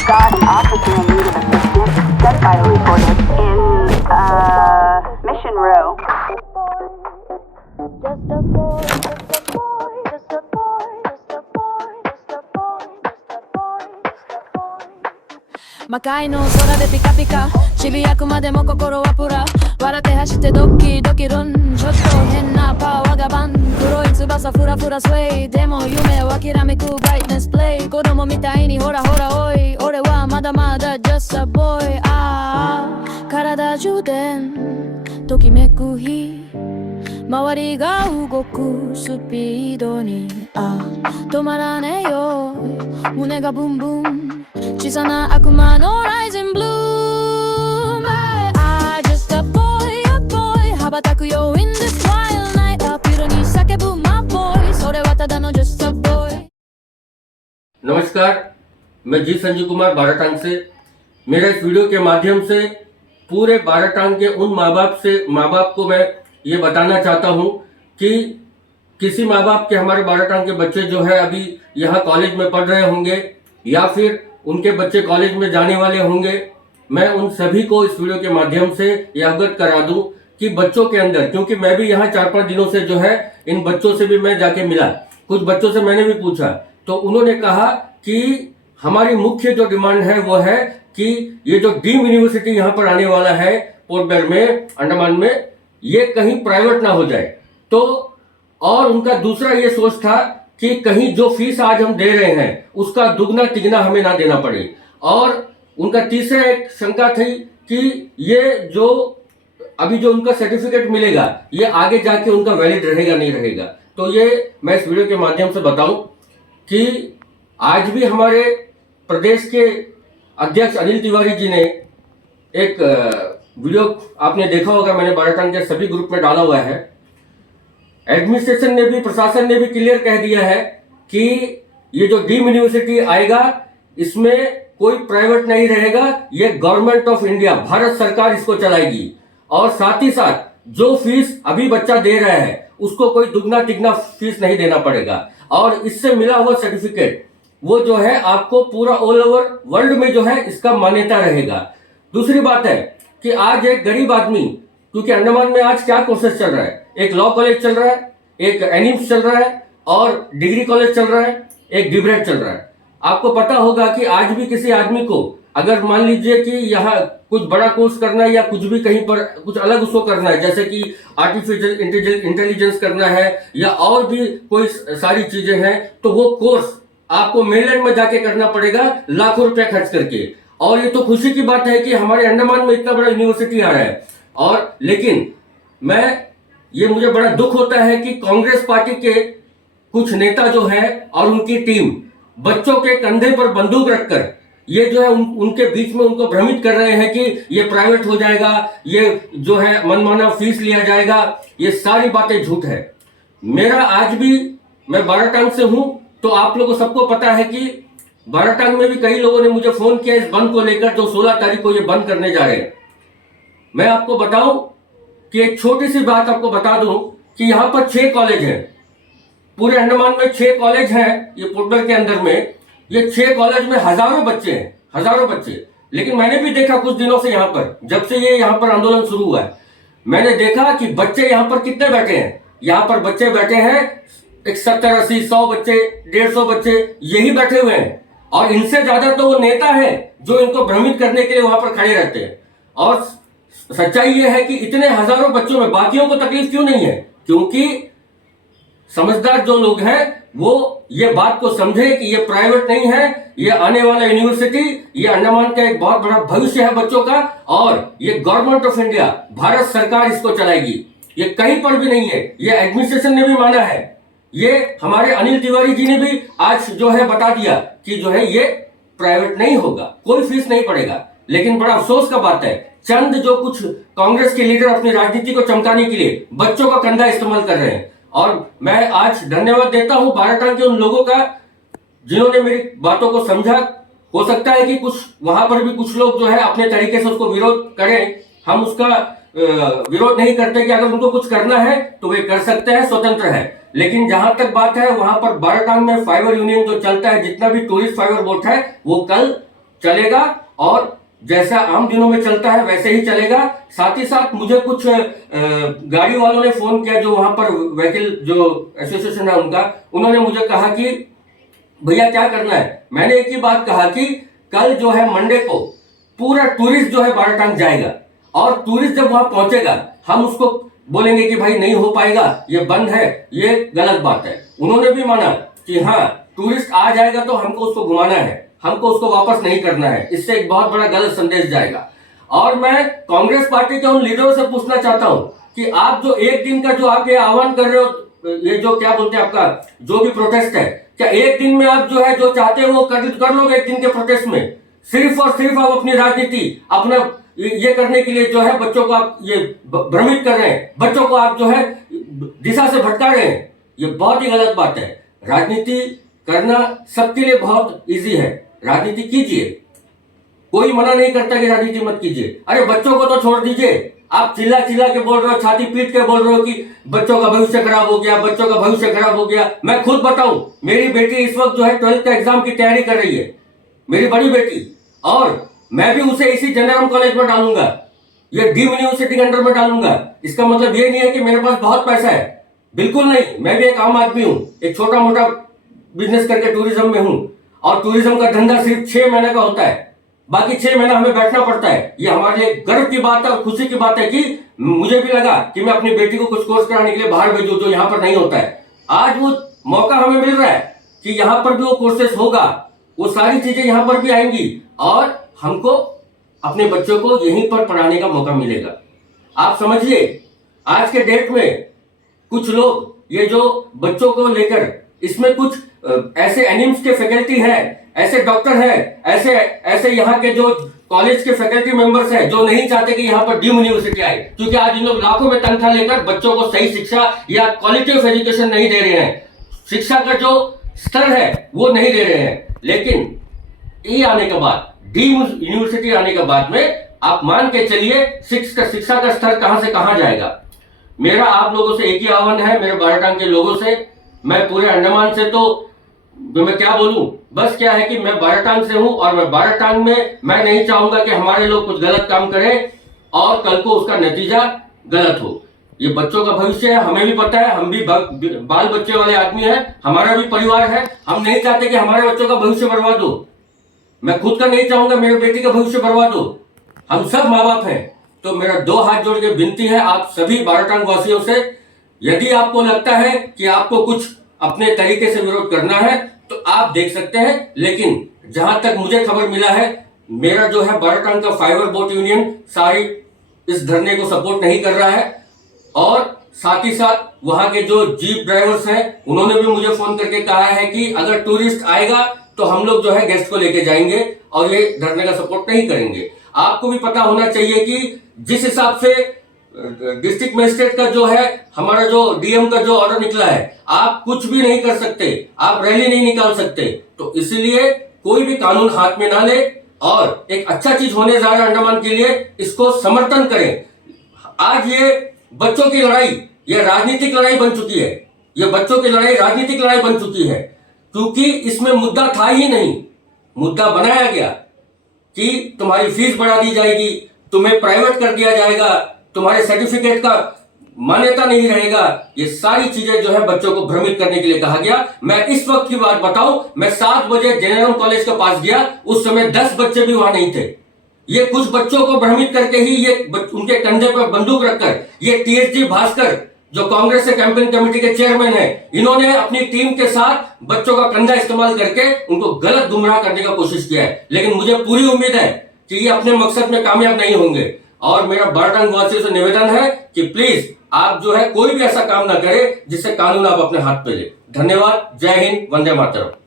got an officer in need of assistance. Set file reported in, Mission Row. Just a boy, just a boy, just a boy, just a boy, just a boy, just a boy, just a boy. 魔界の空でピカピカ、ちびやくまでも心はプラ。笑って走ってドッキドキルン、ちょっと変なパワーがバン。黒い翼フラフラスウェイ、でも夢を諦めくブライトネスプレイ。子供みたいにほらほらおい、俺はまだまだ just a boy。ああ、体充電、ときめく日。周りが動くスピードに止まらねえよ胸がブンブン小さな悪魔のライジンブルーム I just a boy, a boy 羽ばたくよ in this wild night アピールに叫ぶ my boy それはただの just a boy। नमस्कार, मैं जी संजीव कुमार बाराटांग से। मेरा इस video के माध्यम से पूरे बाराटांग के उन माँ बाप को मैं ये बताना चाहता हूँ कि किसी माँ बाप के हमारे बाराटांग के बच्चे जो है अभी यहाँ कॉलेज में पढ़ रहे होंगे या फिर उनके बच्चे कॉलेज में जाने वाले होंगे, मैं उन सभी को इस वीडियो के माध्यम से ये अवगत करा दूं कि बच्चों के अंदर, क्योंकि मैं भी यहाँ 4-5 दिनों से जो है इन बच्चों से भी मैं जाके मिला, कुछ बच्चों से मैंने भी पूछा तो उन्होंने कहा कि हमारी मुख्य जो डिमांड है वो है कि ये जो डीम्ड यूनिवर्सिटी यहाँ पर आने वाला है पोर्ट ब्लेयर में, अंडमान में, ये कहीं प्राइवेट ना हो जाए। तो और उनका दूसरा ये सोच था कि कहीं जो फीस आज हम दे रहे हैं उसका दुगना तिगना हमें ना देना पड़े। और उनका तीसरा एक शंका थी कि ये जो अभी जो उनका सर्टिफिकेट मिलेगा ये आगे जाके उनका वैलिड रहेगा नहीं रहेगा। तो ये मैं इस वीडियो के माध्यम से बताऊं कि आज भी हमारे प्रदेश के अध्यक्ष अनिल तिवारी जी ने एक वीडियो आपने देखा होगा, मैंने बाराटांग के सभी ग्रुप में डाला हुआ है। एडमिनिस्ट्रेशन ने भी, प्रशासन ने भी क्लियर कह दिया है कि ये जो डीम्ड यूनिवर्सिटी आएगा इसमें कोई प्राइवेट नहीं रहेगा, ये गवर्नमेंट ऑफ इंडिया, भारत सरकार इसको चलाएगी। और साथ ही साथ जो फीस अभी बच्चा दे रहा है उसको कोई दुगना तिगना फीस नहीं देना पड़ेगा। और इससे मिला हुआ सर्टिफिकेट वो जो है आपको पूरा ऑल ओवर वर्ल्ड में जो है इसका मान्यता रहेगा। दूसरी बात है कि आज एक गरीब आदमी, क्योंकि अंडमान में आज क्या कोर्सेज चल रहा है, एक लॉ कॉलेज चल रहा है, एक एनिम्स चल रहा है और डिग्री कॉलेज चल रहा है, एक डिब्रेड चल रहा है। आपको पता होगा कि आज भी किसी आदमी को अगर मान लीजिए कि यहाँ कुछ बड़ा कोर्स करना है या कुछ भी कहीं पर कुछ अलग उसको करना है, जैसे कि आर्टिफिशियल इंटेलिजेंस करना है या और भी कोई सारी चीजें हैं, तो वो कोर्स आपको मेनलैंड में जाके करना पड़ेगा लाखों रुपया खर्च करके। और ये तो खुशी की बात है कि हमारे अंडमान में इतना बड़ा यूनिवर्सिटी आ रहा है। और लेकिन ये मुझे बड़ा दुख होता है कि कांग्रेस पार्टी के कुछ नेता जो है और उनकी टीम बच्चों के कंधे पर बंदूक रखकर ये जो है उनके बीच में उनको भ्रमित कर रहे हैं कि ये प्राइवेट हो जाएगा, ये जो है मनमाना फीस लिया जाएगा। ये सारी बातें झूठ है। मेरा आज भी, मैं बाराटांग से हूं तो आप लोगों को सबको पता है कि बाराटांग में भी कई लोगों ने मुझे फोन किया इस बंद को लेकर, जो 16 तारीख को ये बंद करने जा रहे हैं। मैं आपको बताऊं कि एक छोटी सी बात आपको बता दूं कि यहाँ पर 6 कॉलेज हैं, पूरे अंडमान में 6 कॉलेज हैं ये पोर्ट ब्लेयर के अंदर में। ये 6 कॉलेज में हजारों बच्चे हैं, हजारों बच्चे। लेकिन मैंने भी देखा कुछ दिनों से यहाँ पर, जब से ये यहाँ पर आंदोलन शुरू हुआ है, मैंने देखा कि बच्चे यहाँ पर कितने बैठे हैं। यहाँ पर बच्चे बैठे हैं एक 70-80-100 बच्चे, 150 बच्चे यही बैठे हुए हैं। और इनसे ज्यादा तो वो नेता है जो इनको भ्रमित करने के लिए वहां पर खड़े रहते हैं। और सच्चाई ये है कि इतने हजारों बच्चों में बाकियों को तकलीफ क्यों नहीं है, क्योंकि समझदार जो लोग हैं वो ये बात को समझे कि ये प्राइवेट नहीं है, ये आने वाला यूनिवर्सिटी, ये अंडमान का एक बहुत बड़ा भविष्य है बच्चों का। और ये गवर्नमेंट ऑफ इंडिया, भारत सरकार इसको चलाएगी, ये कहीं पर भी नहीं है। ये एडमिनिस्ट्रेशन ने भी माना है, ये हमारे अनिल तिवारी जी ने भी आज जो है बता दिया कि जो है ये प्राइवेट नहीं होगा, कोई फीस नहीं पड़ेगा। लेकिन बड़ा अफसोस का बात है, चंद जो कुछ कांग्रेस के लीडर अपनी राजनीति को चमकाने के लिए बच्चों का कंधा इस्तेमाल कर रहे हैं। और मैं आज धन्यवाद देता हूं बाराटांग के उन लोगों का जिन्होंने मेरी बातों को समझा। हो सकता है कि कुछ वहां पर भी कुछ लोग जो है अपने तरीके से उसको विरोध करें, हम उसका विरोध नहीं करते कि अगर उनको कुछ करना है तो वे कर सकते हैं, स्वतंत्र है। लेकिन जहां तक बात है वहां पर बाराटांग में फाइबर यूनियन जो चलता है, जितना भी टूरिस्ट फाइबर बोट है, वो कल चलेगा और जैसा आम दिनों में चलता है वैसे ही चलेगा। साथ ही साथ मुझे कुछ गाड़ी वालों ने फोन किया, जो वहां पर व्हीकल जो एसोसिएशन है उनका, उन्होंने मुझे कहा कि भैया क्या करना है। मैंने एक ही बात कहा कि कल जो है मंडे को पूरा टूरिस्ट जो है बाराटांग जाएगा, और टूरिस्ट जब वहां पहुंचेगा हम उसको बोलेंगे कि भाई नहीं हो पाएगा, ये बंद है, ये गलत बात है। उन्होंने भी माना कि हाँ टूरिस्ट आ जाएगा तो हमको उसको घुमाना है, हमको उसको वापस नहीं करना है, इससे एक बहुत बड़ा गलत संदेश जाएगा। और मैं कांग्रेस पार्टी के उन लीडरों से पूछना चाहता हूं कि आप जो एक दिन का जो आप ये आह्वान कर रहे हो, ये जो क्या बोलते हैं आपका जो भी प्रोटेस्ट है, क्या एक दिन में आप जो है जो चाहते हैं वो कर लोगे एक दिन के प्रोटेस्ट में? सिर्फ और सिर्फ आप अपनी राजनीति अपना ये करने के लिए जो है बच्चों को आप ये भ्रमित कर रहे हैं, बच्चों को आप जो है दिशा से भटका रहे हैं। ये बहुत ही गलत बात है। राजनीति करना सबके लिए बहुत इजी है, राजनीति कीजिए, कोई मना नहीं करता कि राजनीति मत कीजिए। अरे बच्चों को तो छोड़ दीजिए, आप चिल्ला चिल्ला के बोल रहे हो, छाती पीट के बोल रहे हो कि बच्चों का भविष्य खराब हो गया, बच्चों का भविष्य खराब हो गया। मैं खुद बताऊं, मेरी बेटी इस वक्त जो है 12th का एग्जाम की तैयारी कर रही है, मेरी बड़ी बेटी, और मैं भी उसे इसी जनरल कॉलेज में डालूंगा, ये डीम यूनिवर्सिटी के अंडर में डालूंगा। इसका मतलब ये नहीं है कि मेरे पास बहुत पैसा है, बिल्कुल नहीं। मैं भी एक आम आदमी हूं, एक छोटा मोटा बिजनेस करके टूरिज्म में हूं, और टूरिज्म का धंधा सिर्फ 6 महीने का होता है, बाकी 6 महीना हमें बैठना पड़ता है। ये हमारे लिए गर्व की बात है और खुशी की बात है कि मुझे भी लगा कि मैं अपनी बेटी को कुछ कोर्स कराने के लिए बाहर भेजूं जो यहाँ पर नहीं होता है। आज वो मौका हमें मिल रहा है कि यहाँ पर भी वो कोर्सेस होगा, वो सारी चीजें यहाँ पर भी आएंगी, और हमको अपने बच्चों को यहीं पर पढ़ाने का मौका मिलेगा। आप समझिए, आज के डेट में कुछ लोग ये जो बच्चों को लेकर, इसमें कुछ ऐसे एनिम्स के फैकल्टी हैं, ऐसे डॉक्टर हैं, ऐसे यहाँ के जो कॉलेज के फैकल्टी मेंबर्स हैं जो नहीं चाहते कि यहाँ पर डीम यूनिवर्सिटी आए, क्योंकि आज इन लोग लाखों में तनख्वाह लेकर बच्चों को सही शिक्षा या क्वालिटी ऑफ एजुकेशन नहीं दे रहे हैं, शिक्षा का जो स्तर है वो नहीं दे रहे हैं। लेकिन ये आने के बाद, डीम यूनिवर्सिटी आने के बाद में आप मान के चलिए शिक्षा का स्तर कहां से कहां जाएगा। मेरा आप लोगों से एक ही आह्वान है, मेरे बाराटांग के लोगों से, मैं पूरे अंडमान से तो मैं क्या बोलूं, बस क्या है कि मैं बाराटांग से हूं, और मैं बाराटांग में मैं नहीं चाहूंगा कि हमारे लोग कुछ गलत काम करें और कल को उसका नतीजा गलत हो। ये बच्चों का भविष्य है, हमें भी पता है, हम भी बाल बच्चे वाले आदमी हैं, हमारा भी परिवार है, हम नहीं चाहते कि हमारे बच्चों का भविष्य बर्बाद हो। मैं खुद का नहीं चाहूंगा मेरे बेटी का भविष्य बर्बाद हो। हम सब माँ बाप हैं। तो मेरा 2 हाथ जोड़ के विनती है आप सभी बाराटांग वासियों से, यदि आपको लगता है कि आपको कुछ अपने तरीके से विरोध करना है तो आप देख सकते हैं, लेकिन जहां तक मुझे खबर मिला है, मेरा जो है बाराटांग का फाइबर बोट यूनियन सारी इस धरने को सपोर्ट नहीं कर रहा है, और साथ ही साथ वहां के जो जीप ड्राइवर्स हैं उन्होंने भी मुझे फोन करके कहा है कि अगर टूरिस्ट आएगा तो हम लोग जो है गेस्ट को लेके जाएंगे और ये धरने का सपोर्ट नहीं करेंगे। आपको भी पता होना चाहिए कि जिस हिसाब से डिस्ट्रिक्ट मजिस्ट्रेट का जो है, हमारा जो डीएम का जो ऑर्डर निकला है, आप कुछ भी नहीं कर सकते, आप रैली नहीं निकाल सकते। तो इसलिए कोई भी कानून हाथ में ना ले, और एक अच्छा चीज होने जा रहा है अंडमान के लिए, इसको समर्थन करें। आज ये बच्चों की लड़ाई ये राजनीतिक लड़ाई बन चुकी है, ये बच्चों की लड़ाई राजनीतिक लड़ाई बन चुकी है, क्योंकि इसमें मुद्दा था ही नहीं। मुद्दा बनाया गया कि तुम्हारी फीस बढ़ा दी जाएगी, तुम्हें प्राइवेट कर दिया जाएगा, तुम्हारे सर्टिफिकेट का मान्यता नहीं रहेगा। ये सारी चीजें जो है बच्चों को भ्रमित करने के लिए कहा गया। मैं इस वक्त की बात बताऊं, मैं 7 बजे जनरल कॉलेज के पास गया, उस समय 10 बच्चे भी वहां नहीं थे। ये कुछ बच्चों को भ्रमित करके ही ये उनके कंधे पर बंदूक रखकर, ये टीएसजी भास्कर जो कांग्रेस के कैंपेन कमेटी के चेयरमैन है, इन्होंने अपनी टीम के साथ बच्चों का कंधा इस्तेमाल करके उनको गलत गुमराह करने का कोशिश किया है। लेकिन मुझे पूरी उम्मीद है कि ये अपने मकसद में कामयाब नहीं होंगे, और मेरा बाराटांग वासियों से निवेदन है कि प्लीज आप जो है कोई भी ऐसा काम ना करें जिससे कानून आप अपने हाथ पे ले। धन्यवाद। जय हिंद। वंदे मातरम।